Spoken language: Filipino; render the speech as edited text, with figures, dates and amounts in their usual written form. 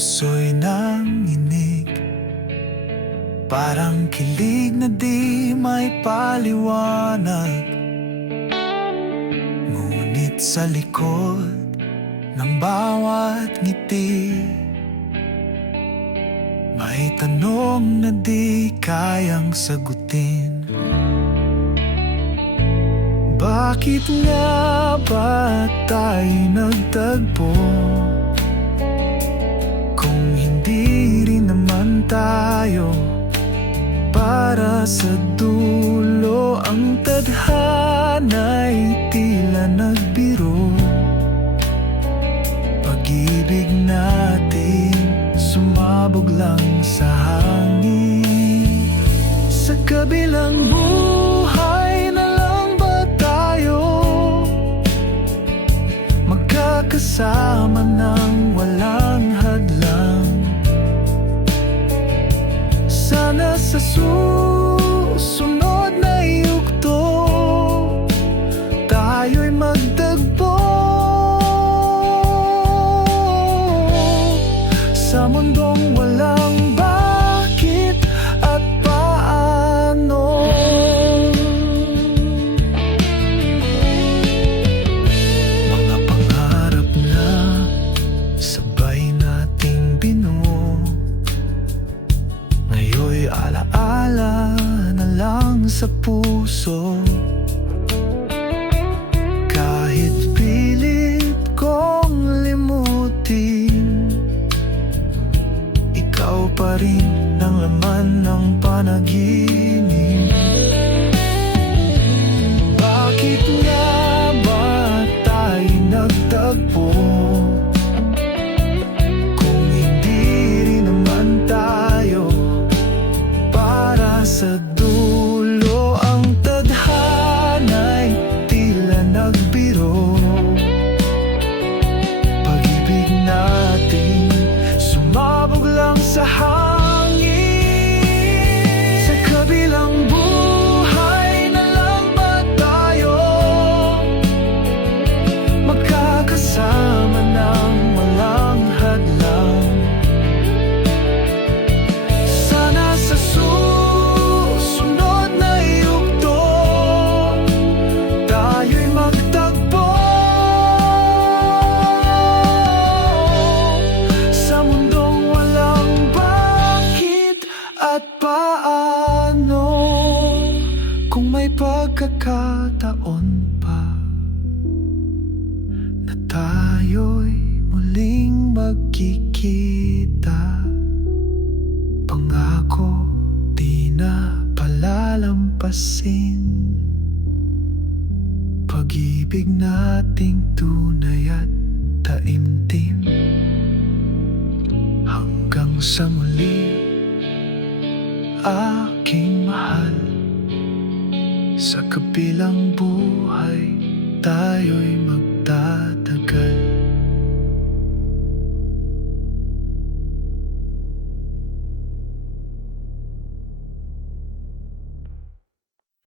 puso'y nanginig, parang kilig na di may paliwanag. Ngunit sa likod ng bawat ngiti, may tanong na di kayang sagutin. Bakit nga ba tayo nagtagpo, kung hindi rin naman tayo para sa dulo? Ang tadhana'y tila nagbiro, pag-ibig natin sumabog lang sa hangin. Sa kabilang buhay na lang ba tayo magkakasama ng walang hadlang? Sana sa susunod na yugto tayo'y magtagpo sa mundong walang bakit at paano. Mga pangarap na sabay nating binuo, ngayon'y alaala na lang sa puso. Kahit pilit kong limutin, ikaw pa rin ang laman ng panaginip. Bakit nga ba tayo nagtagpo, kung hindi rin naman tayo para sa dulo? Ang tadhana'y tila nagbiro, pag-ibig natin sumabog lang sa hangin. Sa kabilang buhay na lang ba tayo magkakasama ng walang hadlang? Sana sa susunod na yugto tayo'y magtagpo sa mundong walang bakit at paano. Kung may pagkakataon pa na tayo'y muling magkikita, pangako di na palalampasin. Pag-ibig nating tunay at taimtim, hanggang sa muli, aking mahal. Sa kabilang buhay tayo'y magtatagal.